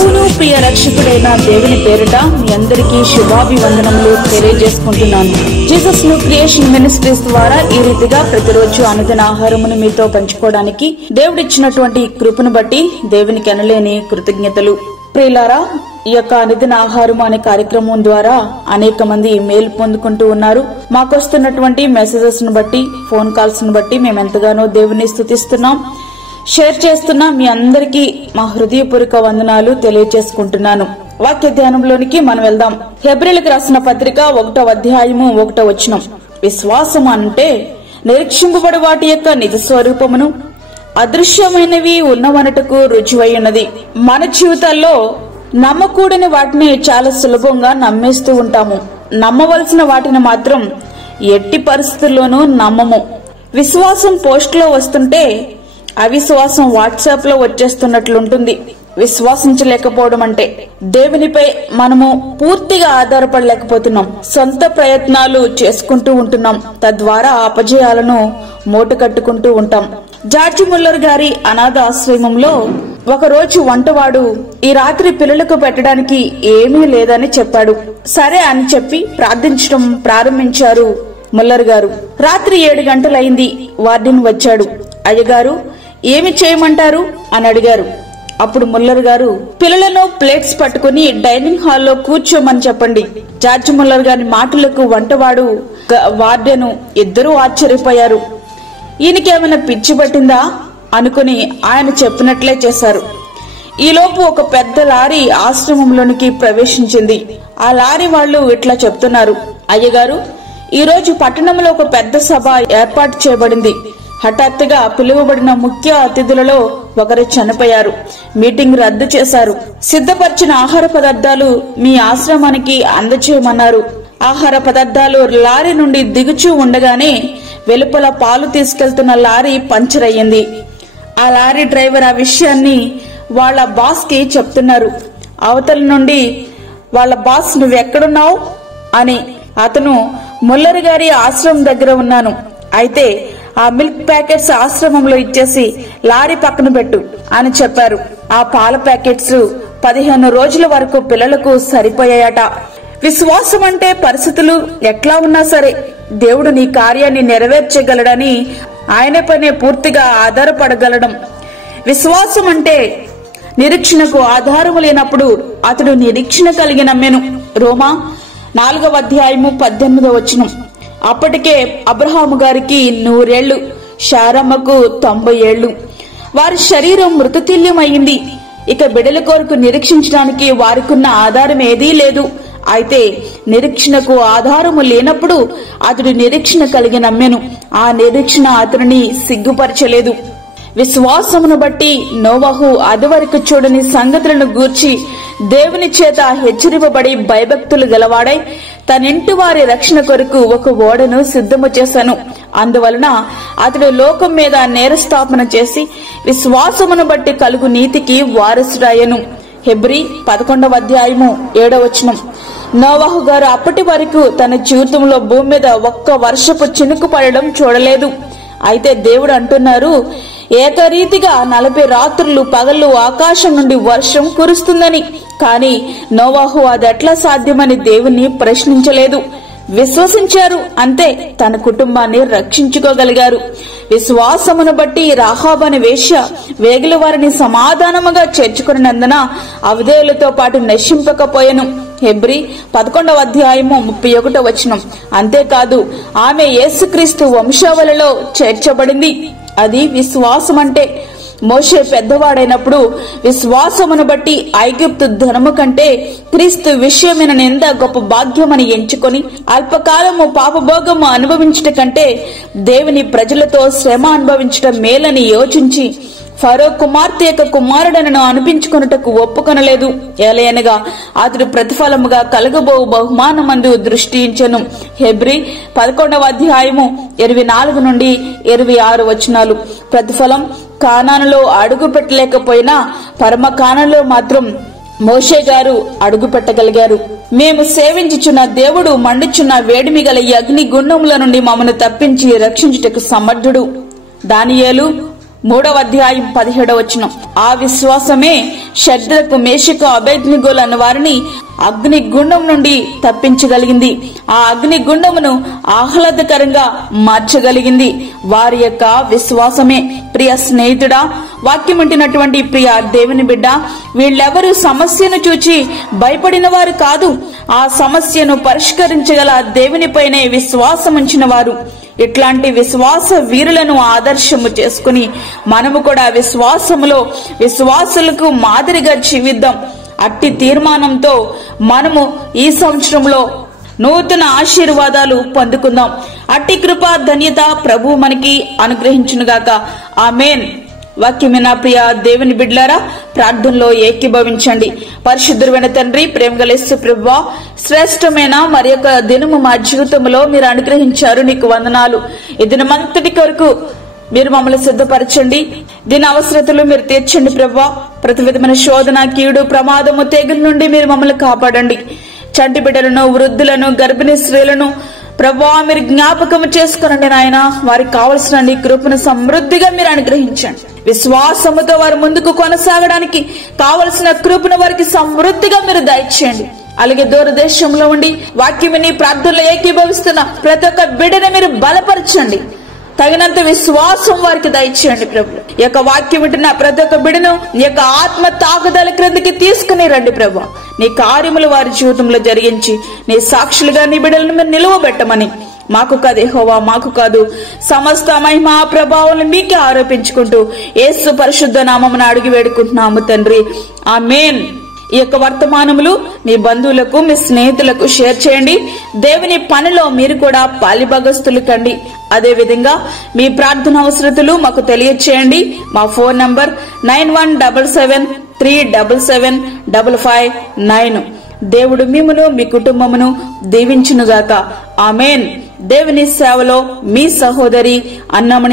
ప్రభువును ప్రియ రక్షకుడైన దేవుని పేరిట మీ అందరికీ శుభాభివందనములు తెలియజేసుకుంటున్నాను. జీసస్ న్యూ క్రియేషన్ మినిస్ట్రీస్ ద్వారా ఈ రీతిగా ప్రతిరోజు అనుదిన ఆహారమును మీతో పంచుకోవడానికి దేవుడిచ్చినటువంటి కృపను బట్టి దేవునికి అనలేని కృతజ్ఞతలు. ప్రియులారా, ఈ యొక్క అనుదిన ఆహారం అనే కార్యక్రమం ద్వారా అనేక మంది మేలు పొందుకుంటూ ఉన్నారు. మాకొస్తున్నటువంటి మెసేజెస్ ను బట్టి, ఫోన్ కాల్స్ ను బట్టి మేము ఎంతగానో దేవుని స్తుతిస్తున్నాం. షేర్ చేస్తున్న మీ అందరికీ మా హృదయపూర్వక వందనాలు తెలియజేసుకుంటున్నాను. వాక్య ధ్యానంలోనికి మనం వెళ్దాం. హెబ్రీయులకు రాసిన పత్రిక 1వ అధ్యాయము 1వ వచనం. విశ్వాసం అంటే నిరీక్షింపబడి వాటి యొక్క నిజ స్వరూపమును, అదృశ్యమైనవి ఉన్నవనటకు రుజువై ఉన్నది. మన జీవితాల్లో నమ్మకూడని వాటిని చాలా సులభంగా నమ్మేస్తూ ఉంటాము. నమ్మవలసిన వాటిని మాత్రం ఎట్టి పరిస్థితుల్లోనూ నమ్మము. విశ్వాసం పోస్ట్ లో వస్తుంటే అవిశ్వాసం వాట్సాప్ లో వచ్చేస్తున్నట్లుంటుంది. విశ్వాసించలేకపోవడం అంటే దేవునిపై మనము పూర్తిగా ఆధారపడలేకపోతున్నాం. సొంత ప్రయత్నాలు చేసుకుంటూ ఉంటున్నాం. తద్వారా అపజయాలను మూట కట్టుకుంటూ ఉంటాం. జార్జ్ ముల్లర్ గారి అనాథ ఆశ్రమంలో ఒకరోజు వంటవాడు ఈ రాత్రి పిల్లలకు పెట్టడానికి ఏమీ లేదని చెప్పాడు. సరే అని చెప్పి ప్రార్థించడం ప్రారంభించారు ముల్లర్ గారు. రాత్రి 7 గంటలైంది. వార్డెన్ వచ్చాడు. అయ్యగారు, ఏమి చేయమంటారు అని అడిగారు. అప్పుడు ముల్లర్ గారు, పిల్లలను ప్లేట్స్ పట్టుకుని డైనింగ్ హాల్లో కూర్చోమని చెప్పండి. జార్జ్ ముల్లర్ గారి మాటలకు వంటవాడు, వార్డెను ఇద్దరూ ఆశ్చర్యపోయారు. ఈయనకేమైనా పిచ్చి పట్టిందా అనుకుని ఆయన చెప్పినట్లే చేశారు. ఈలోపు ఒక పెద్ద లారీ ఆశ్రమంలోనికి ప్రవేశించింది. ఆ లారీ వాళ్ళు ఇట్లా చెప్తున్నారు, అయ్యగారు, ఈ రోజు పట్టణంలో ఒక పెద్ద సభ ఏర్పాటు చేయబడింది. హఠాత్తుగా పిలువబడిన ముఖ్య అతిథులలో ఒకరు చనిపోయారు. మీటింగ్ రద్దు చేశారు. సిద్ధపరిచిన ఆహార పదార్థాలు మీ ఆశ్రమానికి అందజేయమన్నారు. ఆహార పదార్థాలు లారీ నుండి దిగుచూ ఉండగానే వెలుపల పాలు తీసుకెళ్తున్న లారీ పంచర్ అయ్యింది. ఆ లారీ డ్రైవర్ ఆ విషయాన్ని వాళ్ళ బాస్ కి చెప్తున్నారు. అవతల నుండి వాళ్ళ బాస్, నువ్వెక్కడున్నావు అని. అతను, ముల్లర్ గారి ఆశ్రమం దగ్గర ఉన్నాను. అయితే ఆ మిల్క్ ప్యాకెట్స్ ఆశ్రమంలో ఇచ్చేసి లారీ పక్కన పెట్టు అని చెప్పారు. ఆ పాల ప్యాకెట్స్ 15 రోజుల వరకు పిల్లలకు సరిపోయాయట. విశ్వాసం అంటే పరిస్థితులు ఎట్లా ఉన్నా సరే దేవుడు నీ కార్యాన్ని నెరవేర్చగలడని ఆయన పైనే పూర్తిగా ఆధారపడగలడం. విశ్వాసం అంటే నిరీక్షణకు ఆధారము లేనప్పుడు అతడు నిరీక్షణ కలిగి నమ్మెను. రోమా 4వ అధ్యాయము 18వ వచనం. అప్పటికే అబ్రహాము గారికి 100 ఏళ్లు, శారమ్మకు 90 ఏళ్లు. వారి శరీరం మృతతుల్యమైంది. ఇక బిడ్డల కొరకు నిరీక్షించడానికి వారికున్న ఆధారం ఏదీ లేదు. అయితే నిరీక్షణకు ఆధారము లేనప్పుడు అతడు నిరీక్షణ కలిగి నమ్మెను. ఆ నిరీక్షణ అతనిని సిగ్గుపరచలేదు. విశ్వాసమును బట్టి నోవహు అదివరకు చూడని సంగతులను గూర్చి దేవుని చేత హెచ్చరింపబడి భయభక్తులు గలవాడై తనింటి వారి రక్షణ కొరకు ఒక ఓడను సిద్ధము చేశాను. అందువలన అతడు లోకం మీద నేరస్థాపన చేసి విశ్వాసమును బట్టి కలుగు నీతికి వారసుడాయను. హెబ్రీ 11వ అధ్యాయము 7వ వచనం. నోవహు గారు అప్పటి వరకు తన జీవితంలో భూమి మీద ఒక్క వర్షపు చినుకు పడడం చూడలేదు. అయితే దేవుడు అంటున్నారు, ఏకరీతిగా 40 రాత్రులు పగళ్ళు ఆకాశం నుండి వర్షం కురుస్తుందని. కానీ నోవహు అదెట్లా సాధ్యమని దేవుణ్ణి ప్రశ్నించలేదు. విశ్వసించారు, అంతే. తన కుటుంబాన్ని రక్షించుకోగలిగారు. విశ్వాసమును బట్టి రాహాబు అనే వేశ్య వేగుల వారిని సమాధానముగా చేర్చుకున్నందున అవధేయులతో పాటు నశింపకపోయెను. హెబ్రీ 11వ అధ్యాయము 31వ వచనం. అంతేకాదు, ఆమె యేసుక్రీస్తు వంశావళిలో చేర్చబడింది. అది విశ్వాసం అంటే. మోషే పెద్దవాడైనప్పుడు విశ్వాసమును బట్టి ఐగుప్తు ధనము కంటే క్రీస్తు విషయమైన నింద గొప్ప భాగ్యమని ఎంచుకొని అల్పకాలము పాపభోగము అనుభవించట కంటే దేవుని ప్రజలతో శ్రమ అనుభవించటం మేలని యోచించి ఫరో కుమార్తె యొక్క కుమారుడనను అనిపించుకొనుటకు ఒప్పుకొనలేదు. ఏలయనగా అతడు ప్రతిఫలముగా కలగబో బహుమానమందు దృష్టించెను. హెబ్రీ 11వ అధ్యాయము 24 నుండి 26 వచనాలు. ప్రతిఫలం కానానులో అడుగు పెట్టలేకపోయినా పరమ కానానులో మాత్రం మోషే గారు అడుగు పెట్టగలిగారు. మేము సేవించుచున్న దేవుడు మండుచున్న వేడిమి గల అగ్ని గుండముల నుండి మమ్మను తప్పించి రక్షించుటకు సమర్థుడు. దానియేలు 3వ అధ్యాయం 17వ వచనం. ఆ విశ్వాసమే షద్రకు, మేషకు, అబేద్నెగోలు అన్న వారిని అగ్నిగుండం నుండి తప్పించగలిగింది. ఆ అగ్నిగుండమును ఆహ్లాదకరంగా మార్చగలిగింది వారి యొక్క విశ్వాసమే. ప్రియ స్నేహితుడా, వాక్యం వింటున్నటువంటి ప్రియ దేవుని బిడ్డ, వీళ్ళెవరూ సమస్యను చూచి భయపడిన వారు కాదు. ఆ సమస్యను పరిష్కరించగల దేవునిపైనే విశ్వాసం ఉంచిన వారు. ఇట్లాంటి విశ్వాస వీరులను ఆదర్శము చేసుకుని మనము కూడా విశ్వాసులకు మాదిరిగా జీవిద్దాం. అట్టి తీర్మానంతో మనము ఈ సంవత్సరంలో నూతన ఆశీర్వాదాలు పొందుకుందాం. అట్టి కృపా ధన్యత ప్రభు మనకి అనుగ్రహించునుగాక. ఆమేన్. వాక్యమైన ప్రియ దేవుని బిడ్డలారా, ప్రార్థనలో ఏకీభవించండి. పరిశుద్ధుడైన తండ్రి, ప్రేమగల యేసు ప్రభువా, శ్రేష్టమైన మరి యొక్క దినము మా జీవితంలో మీరు అనుగ్రహించారు, నీకు వందనాలు. ఈ దినమంతటి కొరకు మీరు మమ్మల్ని సిద్ధపరచండి. దీని అవసరతలు మీరు తీర్చండి ప్రభువా. ప్రతి విధమైన శోధన, కీడు, ప్రమాదము, తెగుల నుండి మీరు మమ్మల్ని కాపాడండి. చంటి బిడ్డలను, వృద్ధులను, గర్భిణీ స్త్రీలను ప్రభువా మీరు జ్ఞాపకం చేసుకునండి నాయన. వారికి కావలసిన నీ కృపను సమృద్ధిగా మీరు అనుగ్రహించండి. విశ్వాసముతో వారు ముందుకు కొనసాగడానికి కావలసిన కృపను వారికి సమృద్ధిగా మీరు దయచేయండి. అలాగే దూరదేశంలో ఉండి వాక్యమిని ప్రార్థనలో ఏకీభవిస్తున్న ప్రతి ఒక్క బిడ్డను మీరు బలపరచండి. తగినంత విశ్వాసం వారికి దయచేయండి ప్రభు. ఈ యొక్క వాక్యం వింటున్న ప్రతి ఒక్క బిడ్డను నీ యొక్క ఆత్మ తాకుదల క్రిందికి తీసుకుని రండి ప్రభు. నీ కార్యములు వారి జీవితంలో జరిగించి నీ సాక్షులుగా నీ బిడ్డలను మీరు నిలువబెట్టమని, మాకు కాదు యెహోవా, మాకు కాదు, సమస్త మహిమా ప్రభావం మీకే ఆరోపించుకుంటూ యేసు పరిశుద్ధ నామమున అడిగి వేడుకుంటున్నాము తండ్రి. ఆమేన్. ఈ యొక్క వర్తమానములు మీ బంధువులకు, మీ స్నేహితులకు షేర్ చేయండి. దేవుని పనిలో మీరు కూడా పాలిభాగస్తులు కండి. అదే విధంగా మీ ప్రార్థన అవసరతలు మాకు తెలియచేయండి. మా ఫోన్ నంబర్ 9177377559. దేవుడు మిమ్మును మీ కుటుంబమును దీవించునుగాక. ఆమేన్. దేవుని సేవలో మీ సహోదరి అన్నమణి